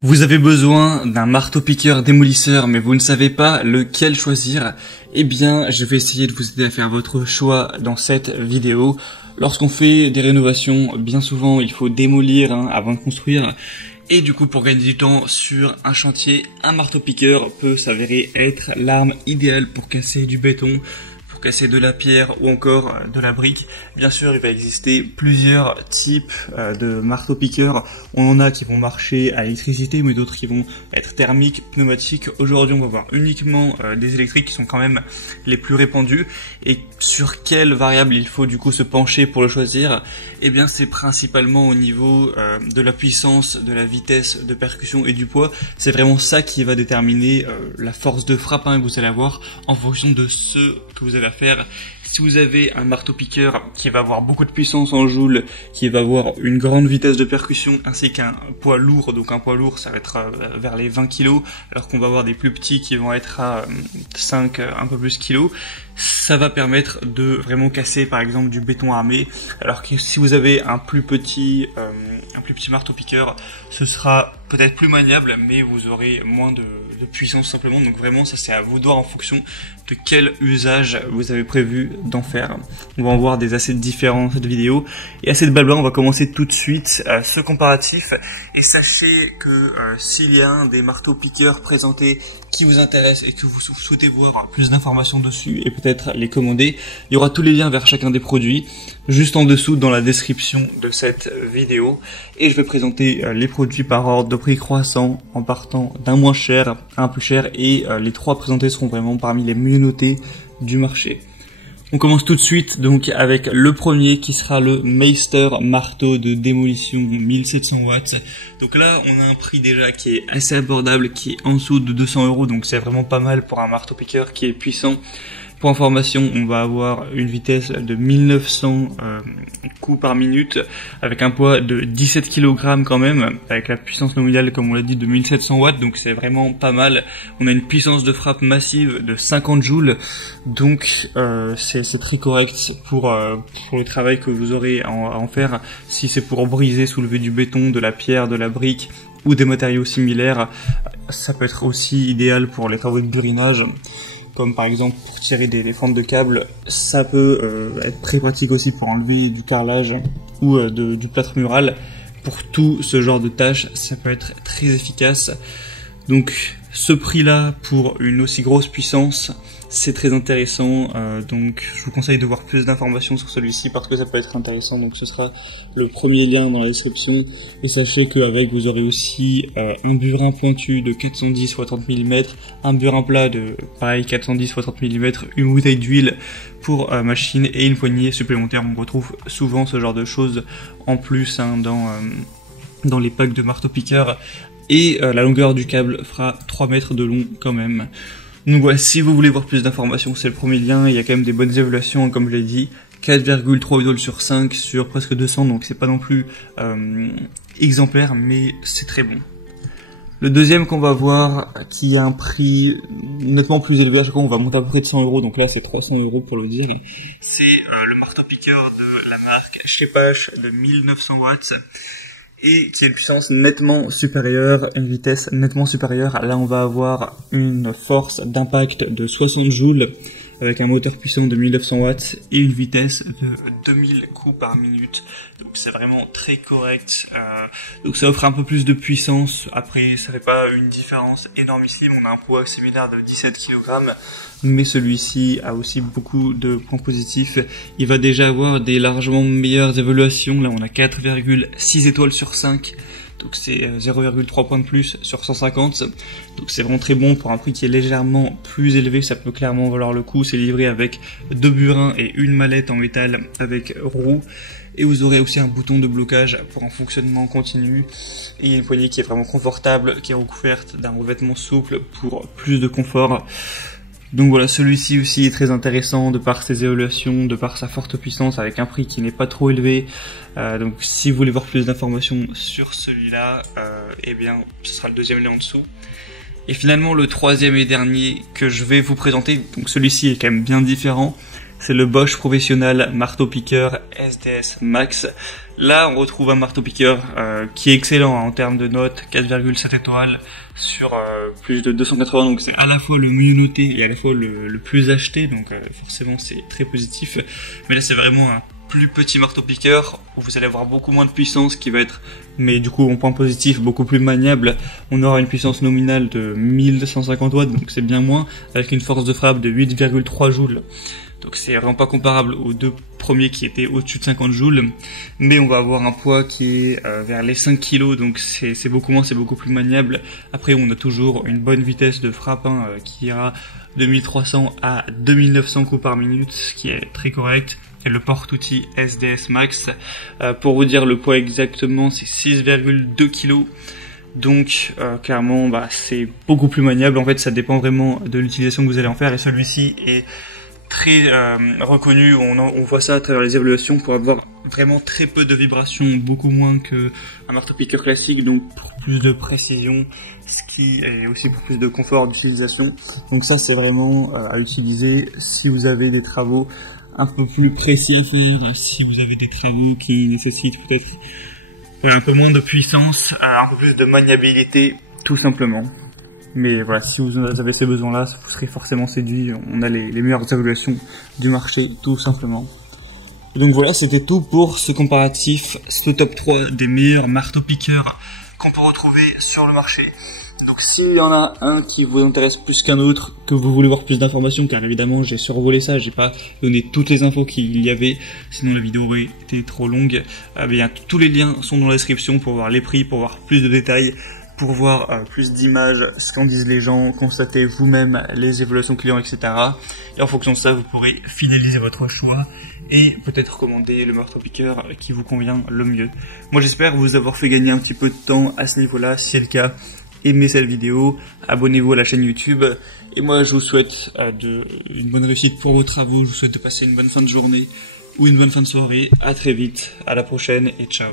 Vous avez besoin d'un marteau-piqueur démolisseur, mais vous ne savez pas lequel choisir. Eh bien, je vais essayer de vous aider à faire votre choix dans cette vidéo. Lorsqu'on fait des rénovations, bien souvent, il faut démolir avant de construire. Et du coup, pour gagner du temps sur un chantier, un marteau-piqueur peut s'avérer être l'arme idéale pour casser du béton, pour casser de la pierre ou encore de la brique. Bien sûr, il va exister plusieurs types de marteaux-piqueurs. On en a qui vont marcher à l'électricité, mais d'autres qui vont être thermiques, pneumatiques. Aujourd'hui, on va voir uniquement des électriques qui sont quand même les plus répandus. Et sur quelle variable il faut du coup se pencher pour le choisir? Eh bien, c'est principalement au niveau de la puissance, de la vitesse de percussion et du poids. C'est vraiment ça qui va déterminer la force de frappe que vous allez avoir en fonction de ce que vous avez à faire. Si vous avez un marteau-piqueur qui va avoir beaucoup de puissance en joules, qui va avoir une grande vitesse de percussion ainsi qu'un poids lourd, donc un poids lourd ça va être vers les 20 kg, alors qu'on va avoir des plus petits qui vont être à 5, un peu plus kilos, ça va permettre de vraiment casser par exemple du béton armé, alors que si vous avez un plus petit marteau-piqueur, ce sera peut-être plus maniable, mais vous aurez moins de puissance simplement. Donc vraiment, ça c'est à vous de voir en fonction de quel usage vous avez prévu d'en faire. On va en voir des assez différents dans cette vidéo. Et assez de blabla, on va commencer tout de suite ce comparatif. Et sachez que s'il y a un des marteaux-piqueurs présentés qui vous intéresse et que vous souhaitez voir plus d'informations dessus et peut-être les commander, il y aura tous les liens vers chacun des produits juste en dessous dans la description de cette vidéo. Et je vais présenter les produits par ordre de prix croissant en partant d'un moins cher à un plus cher, et les trois présentés seront vraiment parmi les mieux notés du marché. On commence tout de suite donc avec le premier qui sera le Meister marteau de démolition 1700 watts. Donc là on a un prix déjà qui est assez abordable, qui est en dessous de 200 €, donc c'est vraiment pas mal pour un marteau piqueur qui est puissant. Pour information, on va avoir une vitesse de 1900 coups par minute, avec un poids de 17 kg quand même, avec la puissance nominale, comme on l'a dit, de 1700 watts, donc c'est vraiment pas mal. On a une puissance de frappe massive de 50 joules, donc c'est très correct pour le travail que vous aurez à en faire. Si c'est pour briser, soulever du béton, de la pierre, de la brique ou des matériaux similaires, ça peut être aussi idéal pour les travaux de burinage, comme par exemple pour tirer des fentes de câbles. Ça peut être très pratique aussi pour enlever du carrelage ou du plâtre mural. Pour tout ce genre de tâches, ça peut être très efficace. Donc ce prix-là pour une aussi grosse puissance, c'est très intéressant. Donc je vous conseille de voir plus d'informations sur celui-ci parce que ça peut être intéressant. Donc ce sera le premier lien dans la description. Et sachez qu'avec vous aurez aussi un burin pointu de 410 x 30 mm, un burin plat de pareil 410 x 30 mm, une bouteille d'huile pour machine et une poignée supplémentaire. On retrouve souvent ce genre de choses en plus dans les packs de marteau-piqueur. Et la longueur du câble fera 3 mètres de long quand même. Donc voilà, si vous voulez voir plus d'informations, c'est le premier lien. Il y a quand même des bonnes évaluations, comme je l'ai dit, 4,3 idoles sur 5 sur presque 200, donc c'est pas non plus exemplaire, mais c'est très bon. Le deuxième qu'on va voir, qui a un prix nettement plus élevé, à chaque fois on va monter à peu près de 100 €, donc là c'est 300 € pour le dire, c'est le marteau-piqueur de la marque Schepasch de 1900 watts. Et qui a une puissance nettement supérieure, une vitesse nettement supérieure. Là, on va avoir une force d'impact de 60 joules avec un moteur puissant de 1900 watts et une vitesse de 2000 coups par minute. Donc c'est vraiment très correct. Donc ça offre un peu plus de puissance. Après, ça fait pas une différence énormissime. On a un poids similaire de 17 kg. Mais celui-ci a aussi beaucoup de points positifs. Il va déjà avoir des largement meilleures évaluations. Là, on a 4,6 étoiles sur 5. Donc c'est 0,3 points de plus sur 150. Donc c'est vraiment très bon pour un prix qui est légèrement plus élevé. Ça peut clairement valoir le coup. C'est livré avec 2 burins et une mallette en métal avec roue. Et vous aurez aussi un bouton de blocage pour un fonctionnement continu. Et une poignée qui est vraiment confortable, qui est recouverte d'un revêtement souple pour plus de confort. Donc voilà, celui-ci aussi est très intéressant de par ses évaluations, de par sa forte puissance, avec un prix qui n'est pas trop élevé. Donc si vous voulez voir plus d'informations sur celui-là, eh bien ce sera le deuxième lien en dessous. Et finalement le troisième et dernier que je vais vous présenter, donc celui-ci est quand même bien différent. c'est le Bosch Professionnal marteau-piqueur SDS Max. Là, on retrouve un marteau-piqueur qui est excellent en termes de notes, 4,7 étoiles sur plus de 280, donc c'est à la fois le mieux noté et à la fois le plus acheté, donc forcément c'est très positif. Mais là, c'est vraiment un plus petit marteau-piqueur où vous allez avoir beaucoup moins de puissance qui va être, mais du coup en point positif, beaucoup plus maniable. On aura une puissance nominale de 1250 watts, donc c'est bien moins, avec une force de frappe de 8,3 joules. Donc c'est vraiment pas comparable aux deux premiers qui étaient au-dessus de 50 joules, mais on va avoir un poids qui est vers les 5 kg, donc c'est beaucoup moins, c'est beaucoup plus maniable. Après on a toujours une bonne vitesse de frappe qui ira de 1300 à 2900 coups par minute, ce qui est très correct. Et le porte-outil SDS Max, pour vous dire le poids exactement, c'est 6,2 kg. Donc clairement c'est beaucoup plus maniable. En fait ça dépend vraiment de l'utilisation que vous allez en faire, et celui-ci est très reconnu, on voit ça à travers les évaluations pour avoir vraiment très peu de vibrations, beaucoup moins que un marteau-piqueur classique, donc pour plus de précision, ce qui est aussi pour plus de confort d'utilisation. Donc ça c'est vraiment à utiliser si vous avez des travaux un peu plus précis à faire, si vous avez des travaux qui nécessitent peut-être un peu moins de puissance, un peu plus de maniabilité, tout simplement. Mais voilà, si vous avez ces besoins-là, vous serez forcément séduit. On a les meilleures évaluations du marché, tout simplement. Et donc voilà, c'était tout pour ce comparatif, ce top 3 des meilleurs marteaux-piqueurs qu'on peut retrouver sur le marché. Donc s'il y en a un qui vous intéresse plus qu'un autre, que vous voulez voir plus d'informations, car évidemment j'ai survolé ça, j'ai pas donné toutes les infos qu'il y avait, sinon la vidéo aurait été trop longue, bien, tous les liens sont dans la description pour voir les prix, pour voir plus de détails, pour voir plus d'images, ce qu'en disent les gens, constater vous-même les évaluations clients, etc. Et en fonction de ça, vous pourrez fidéliser votre choix et peut-être commander le marteau-piqueur qui vous convient le mieux. Moi j'espère vous avoir fait gagner un petit peu de temps à ce niveau-là. Si c'est le cas, aimez cette vidéo, abonnez-vous à la chaîne YouTube, et moi je vous souhaite une bonne réussite pour vos travaux, je vous souhaite de passer une bonne fin de journée ou une bonne fin de soirée. À très vite, à la prochaine et ciao.